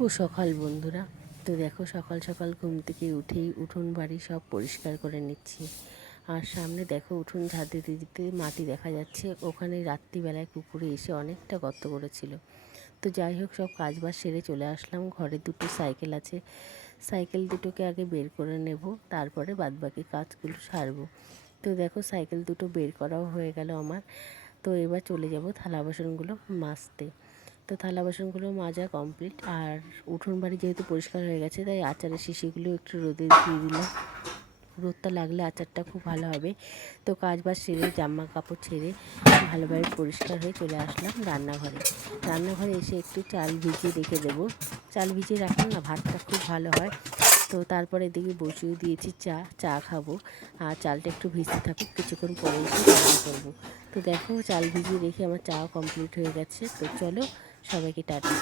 শুভ সকাল বন্ধুরা। তো দেখো সকাল সকাল ঘুম থেকে উঠেই উঠোন বাড়ি সব পরিষ্কার করে নিচ্ছি। আর সামনে দেখো উঠোন ঝাড় দিতে দিতে মাটি দেখা যাচ্ছে, ওখানে রাত্রিবেলায় কুকুরে এসে অনেকটা গর্ত করেছিল। তো যাই হোক, সব কাজবাজ সেরে চলে আসলাম। ঘরে দুটো সাইকেল আছে, সাইকেল দুটোকে আগে বের করে নেব, তারপরে বাদবাকি কাজগুলো সারবো। তো দেখো সাইকেল দুটো বের করাও হয়ে গেল আমার। তো এবার চলে যাব থালা বাসনগুলো মাজতে। তো থালা বাসনগুলো মাজা কমপ্লিট। আর উঠোন বাড়ি যেহেতু পরিষ্কার হয়ে গেছে, তাই আচারের শিশিগুলো একটু রোদে দিয়ে দিলাম। রোদটা লাগলে আচারটা খুব ভালো হবে। তো কাজ বাজ সেরে জামা কাপড় ছেড়ে ভালোভাবে পরিষ্কার হয়ে চলে আসলাম রান্নাঘরে। রান্নাঘরে এসে একটু চাল ভিজিয়ে রেখে দেবো। চাল ভিজিয়ে রাখলে না ভাতটা খুব ভালো হয়। তো তারপরে এদিকে বসিয়ে দিয়েছি চা খাবো। আর চালটা একটু ভিজতে থাকুক, কিছুক্ষণ পরে এসে রান্না করবো। তো দেখো চাল ভিজিয়ে রেখে আমার চাও কমপ্লিট হয়ে গেছে। তো চলো, সবাইকে টাটা।